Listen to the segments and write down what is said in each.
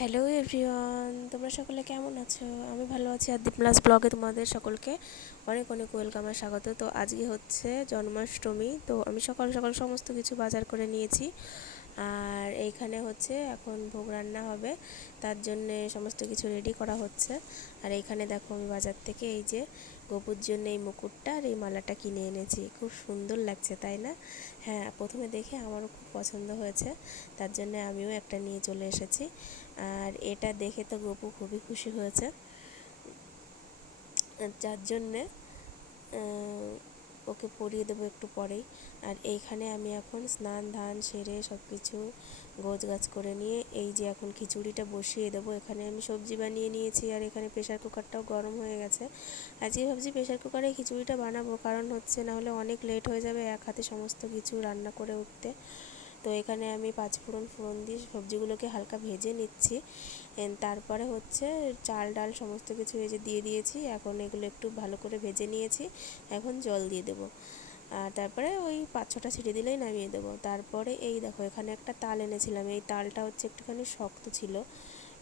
Hello everyone তোমরা সকলে কেমন আছো? আমি ভালো আছি আর প্লাস ব্লগে তোমাদের সকলকে অনেক অনেক ওয়েলকাম আর স্বাগত। তো আজকে হচ্ছে জন্মাষ্টমী, তো আমি সকাল সকাল সমস্ত কিছু বাজার করে নিয়েছি। আর এইখানে হচ্ছে এখন ভোগ রান্না হবে, তার জন্যে সমস্ত কিছু রেডি করা হচ্ছে। আর এইখানে দেখো আমি বাজার থেকে এই যে গপুর জন্য এই মুকুটটা আর এই মালাটা কিনে এনেছি। খুব সুন্দর লাগছে, তাই না? হ্যাঁ প্রথমে দেখে আমারও খুব পছন্দ হয়েছে, তার জন্য আমিও একটা নিয়ে চলে এসেছি। আর এটা দেখে তো গপু খুবই খুশি হয়েছে। যার জন্যে ওকে পরিয়ে দেবো একটু পরেই। আর এইখানে আমি এখন স্নান, ধান সেরে সব কিছু গোছ গাছ করে নিয়ে এই যে এখন খিচুড়িটা বসিয়ে দেবো। এখানে আমি সবজি বানিয়ে নিয়েছি আর এখানে প্রেশার কুকারটাও গরম হয়ে গেছে। আজকে ভাবছি প্রেশার কুকারে খিচুড়িটা বানাবো, কারণ হচ্ছে না হলে অনেক লেট হয়ে যাবে এক হাতে সমস্ত কিছু রান্না করে উঠতে। তো এখানে আমি পাঁচ ফোড়ন ফোড়ন দিয়ে সবজিগুলোকে হালকা ভেজে নিচ্ছি। তারপরে হচ্ছে চাল, ডাল সমস্ত কিছু এই যে দিয়ে দিয়েছি। এখন এগুলো একটু ভালো করে ভেজে নিয়েছি। এখন জল দিয়ে দেবো। আর তারপরে ওই পাঁচ ছটা ছিটে দিলেই নামিয়ে দেবো। তারপরে এই দেখো, এখানে একটা তাল এনেছিলাম। এই তালটা হচ্ছে একটুখানি শক্ত ছিল।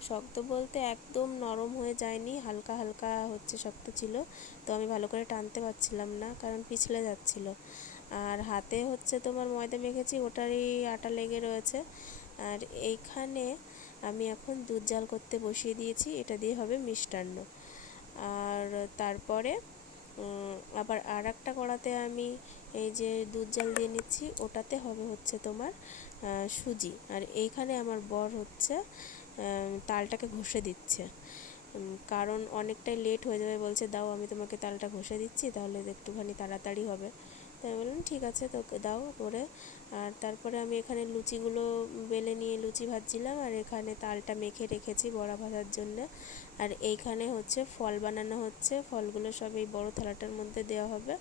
শক্ত বলতে একদম নরম হয়ে যায়নি, হালকা হালকা হচ্ছে শক্ত ছিল। তো আমি ভালো করে টানতে পারছিলাম না, কারণ পিছলে যাচ্ছিল। আর হাতে হচ্ছে তোমার ময়দা মেখেছি, ওটারই আটা লেগে রয়েছে। আর এইখানে আমি এখন দুধ জাল করতে বসিয়ে দিয়েছি, এটা দিয়ে হবে মিষ্টান্ন। আর তারপরে আবার আর একটা কড়াতে আমি এই যে দুধ জাল দিয়ে নিচ্ছি, ওটাতে হবে হচ্ছে তোমার সুজি। আর এইখানে আমার বর হচ্ছে তালটাকে ঘষে দিচ্ছে। কারণ অনেকটাই লেট হয়ে যাবে, বলছে, দাও, আমি তোমাকে তালটা ঘষে দিচ্ছি, তাহলে একটুখানি তাড়াতাড়ি হবে। তাই বললাম, ঠিক আছে, তোকে দাও করে। আর তারপরে আমি এখানে লুচিগুলো বেলে নিয়ে লুচি ভাজছিলাম, আর এখানে তালটা মেখে রেখেছি বড়া ভাজার জন্য। আর এইখানে হচ্ছে ফল বানানো হচ্ছে, ফলগুলো সব এই বড়ো থালাটার মধ্যে দেওয়া হবে।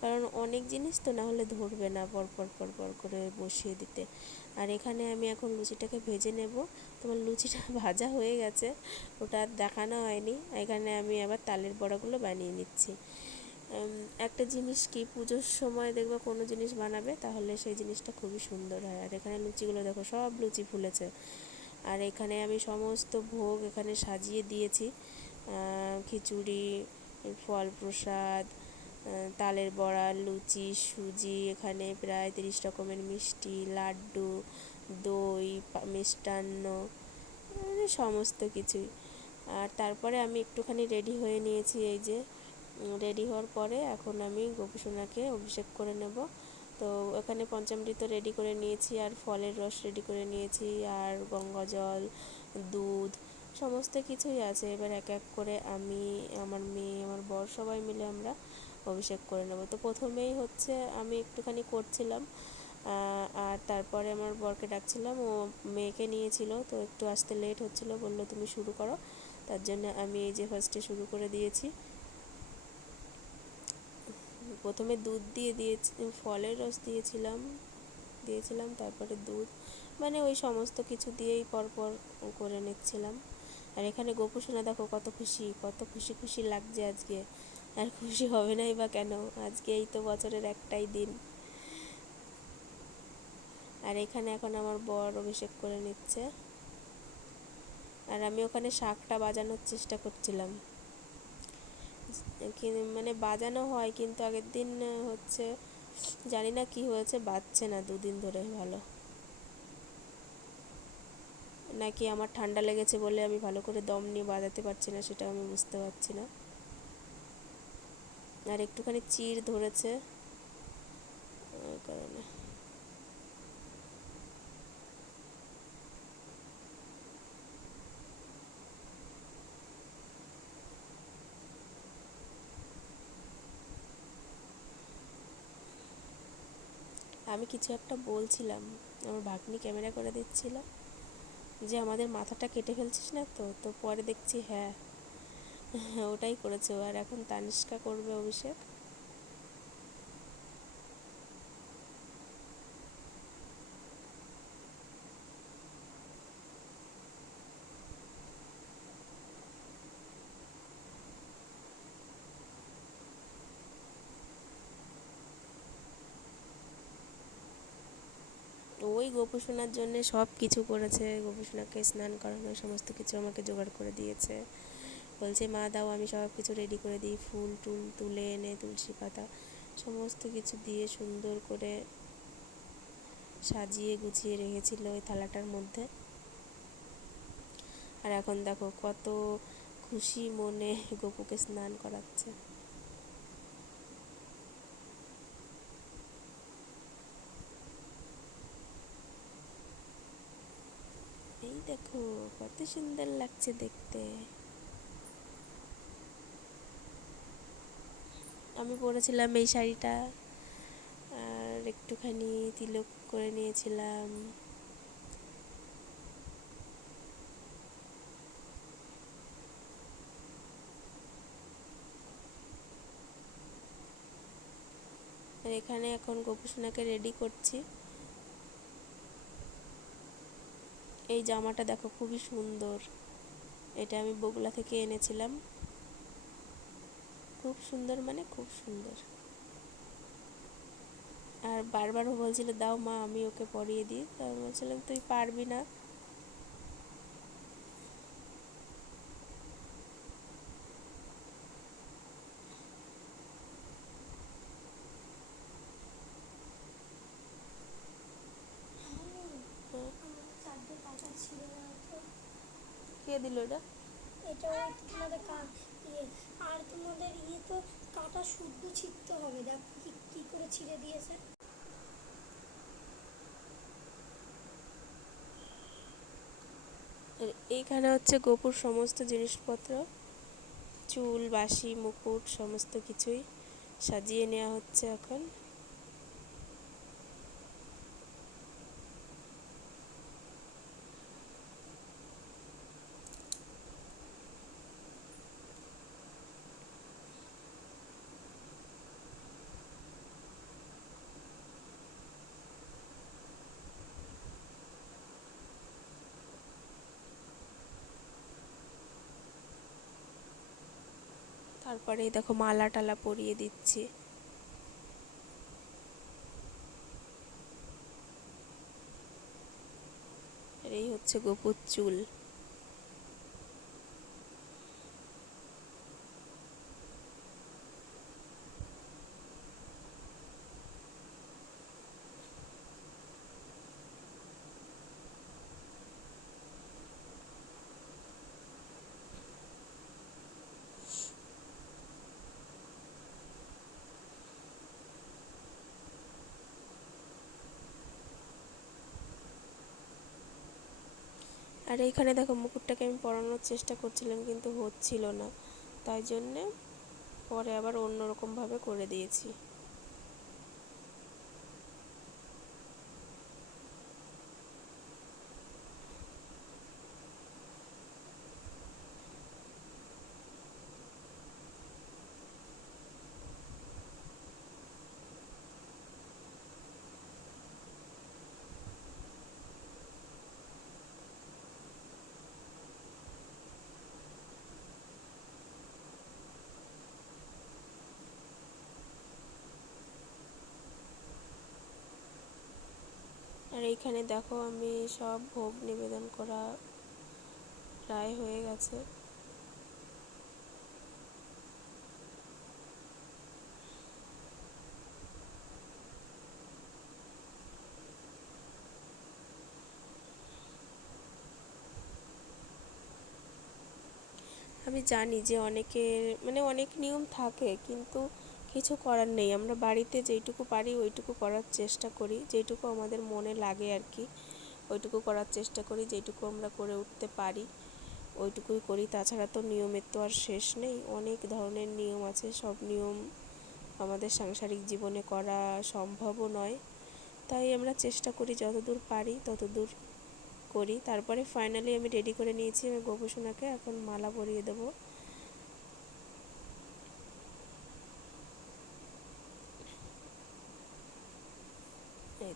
কারণ অনেক জিনিস তো না হলে ধরবে না পর পর পর পর করে বসিয়ে দিতে। আর এখানে আমি এখন লুচিটাকে ভেজে নেব। তোমার লুচিটা ভাজা হয়ে গেছে, ওটা আর দেখানো হয়নি। এখানে আমি আবার তালের বড়াগুলো বানিয়ে নিচ্ছি। একটা জিনিস কি পুজোর সময় দেখবে কোনো জিনিস বানাবে, তাহলে সেই জিনিসটা খুবই সুন্দর হয়। আর এখানে লুচিগুলো দেখো, সব লুচি ফুলেছে। আর এখানে আমি সমস্ত ভোগ এখানে সাজিয়ে দিয়েছি। খিচুড়ি, ফল প্রসাদ তালের বড়া, লুচি, সুজি, এখানে প্রায় তিরিশ রকমের মিষ্টি, লাড্ডু, দই মিষ্টান্ন সমস্ত কিছুই। আর তারপরে আমি একটুখানি রেডি হয়ে নিয়েছি এই যে রেডি হওয়ার পরে এখন আমি গোপুসোনাকে অভিষেক করে নেব। তো এখানে পঞ্চামৃত রেডি করে নিয়েছি, আর ফলের রস রেডি করে নিয়েছি, আর গঙ্গা জল, দুধ, সমস্ত কিছুই আছে। এবার এক এক করে আমি, আমার মেয়ে, আমার বর সবাই মিলে আমরা অভিষেক করে নেব। তো প্রথমেই হচ্ছে আমি একটুখানি করছিলাম আর তারপরে আমার বরকে ডাকছিলাম। ও মেয়েকে নিয়েছিল, তো একটু আসতে লেট হচ্ছিল, বলল তুমি শুরু করো। তার জন্য আমি এই যে ফার্স্টে শুরু করে দিয়েছি। প্রথমে দুধ দিয়ে দিয়েছি, ফলের রস দিয়েছিলাম দিয়েছিলাম, তারপরে দুধ মানে ওই সমস্ত কিছু দিয়েই পরপর করে নিচ্ছিলাম। আর এখানে গোপুসোনা দেখো কত খুশি কত খুশি খুশি লাগছে আজকে। আর খুশি হবে নাই বা কেন? আজকে এই তো বছরের একটাই দিন। আর এখানে এখন আমার বর অভিষেক করে নিচ্ছে। আর আমি ওখানে শাকটা বাজানোর চেষ্টা করছিলাম। মানে বাজানো হয়, কিন্তু আগের দিন হচ্ছে জানি না কি হয়েছে, বাজছে না দুদিন ধরে ভালো। নাকি আমার ঠান্ডা লেগেছে বলে আমি ভালো করে দম নিয়ে বাজাতে পারছি না সেটা আমি বুঝতে পারছি না। আর একটুখানি চির ধরেছে কারণে। আমি কিছু একটা বলছিলাম। আমার ভাগ্নি ক্যামেরা করে দিচ্ছিল যে, আমাদের মাথাটা কেটে ফেলছিস না তো? তো পরে দেখছি হ্যাঁ। ওটাই করেছে। আর এখন তানিষ্কা করবে অভিষেক। ওই গোপুসোনার জন্য সব কিছু করেছে। গোপুসোনাকে স্নান করানো, সমস্ত কিছু আমাকে জোগাড় করে দিয়েছে। বলছে, মা, দাও, আমি সব কিছু রেডি করে দিই। ফুল টুল তুলে এনে, তুলসী পাতা, সমস্ত কিছু দিয়ে সুন্দর করে সাজিয়ে গুছিয়ে রেখেছিল ওই থালাটার মধ্যে। আর এখন দেখো, কত খুশি মনে গপুকে স্নান করাচ্ছে। দেখো, কত সুন্দর লাগছে দেখতে। আমি পরেছিলাম এই শাড়িটা, আর একটুখানি তিলক করে নিয়েছিলাম। আর এখানে এখন গোপুসোনাকে রেডি করছি। এই জামাটা দেখো খুবই সুন্দর। এটা আমি বগুলা থেকে এনেছিলাম। খুব সুন্দর মানে খুব সুন্দর। আর বারবার বলছিল, দাও মা, আমি ওকে পরিয়ে দিই। তো আমি বলছিলাম, তুই পারবি না। কে দিল এটা? এটা তোমাদের ইয়ে আর তোমাদের ইয়ে তো কাটা শুদ্ধ ছিটতে হবে। দেখ কি কি করে ছিঁড়ে দিয়েছে। আর এইখানে হচ্ছে গোপুর সমস্ত জিনিসপত্র। চুল বাসি মুকুট সমস্ত কিছুই সাজিয়ে নেওয়া হচ্ছে এখন। তারপরে দেখো মালা টালা পরিয়ে দিচ্ছে। এই হচ্ছে গোপুর চুল। আর এইখানে দেখো মুকুটটাকে আমি পরানোর চেষ্টা করছিলাম, কিন্তু হচ্ছিল না। তাই জন্যে পরে আবার অন্যরকমভাবে করে দিয়েছি। আর এইখানে দেখো আমি সব ভোগ নিবেদন করা প্রায় হয়ে গেছে। আমি জানি যে অনেকের মানে অনেক নিয়ম থাকে, কিন্তু কিছু করার নেই। আমরা বাড়িতে যেইটুকু পারি ওইটুকু করার চেষ্টা করি। যেইটুকু আমাদের মনে লাগে আর কি ওইটুকু করার চেষ্টা করি, যেইটুকু আমরা করে উঠতে পারি, ওইটুকুই করি। তাছাড়া তো নিয়মের তো আর শেষ নেই। অনেক ধরনের নিয়ম আছে। সব নিয়ম আমাদের সাংসারিক জীবনে করা সম্ভবও নয়। তাই আমরা চেষ্টা করি যতদূর পারি, ততদূর করি। তারপরে ফাইনালি আমি রেডি করে নিয়েছি। আমি গোপসোনাকে এখন মালা পরিয়ে দেবো।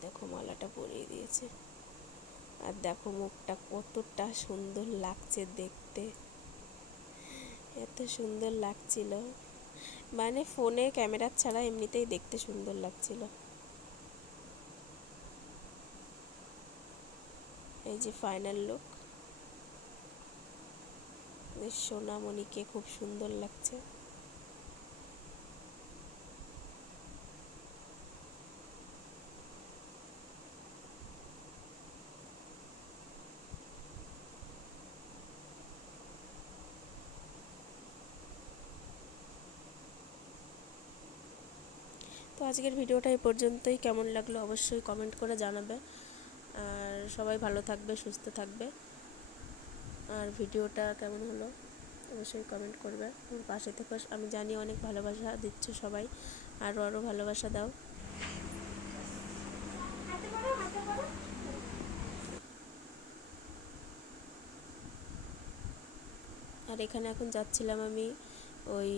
দেখো মালাটা পরিয়ে দিয়েছে। আর দেখো মুখটা কতটা সুন্দর লাগছে দেখতে। এত সুন্দর লাগছিল। মানে ফোনে ক্যামেরা ছাড়া এমনিতেই দেখতে সুন্দর লাগছিল। এই যে ফাইনাল লুক সোনামণিকে খুব সুন্দর লাগছে। তো আজকের ভিডিওটা এই পর্যন্তই। কেমন লাগল অবশ্যই কমেন্ট করে জানাবে। আর সবাই ভালো থাকবে, সুস্থ থাকবে। আর ভিডিওটা কেমন হলো অবশ্যই কমেন্ট করবে। আমার পাশে থেকে, আমি জানি অনেক ভালোবাসা দিচ্ছ সবাই। আরও আরও ভালোবাসা দাও। আর এখানে এখন যাচ্ছিলাম আমি ওই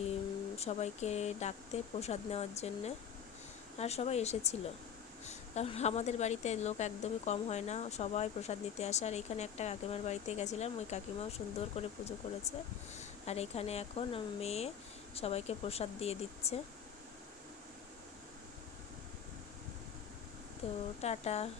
সবাইকে ডাকতে প্রসাদ নেওয়ার জন্যে। আর সবাই এসেছিল। কারণ আমাদের বাড়িতে লোক একদমই কম হয় না, সবাই প্রসাদ নিতে আসে। আর এখানে একটা কাকিমার বাড়িতে গেছিলাম, ওই কাকিমাও সুন্দর করে পুজো করেছে। আর এখানে এখন মেয়ে সবাইকে প্রসাদ দিয়ে দিচ্ছে। তো টাটা।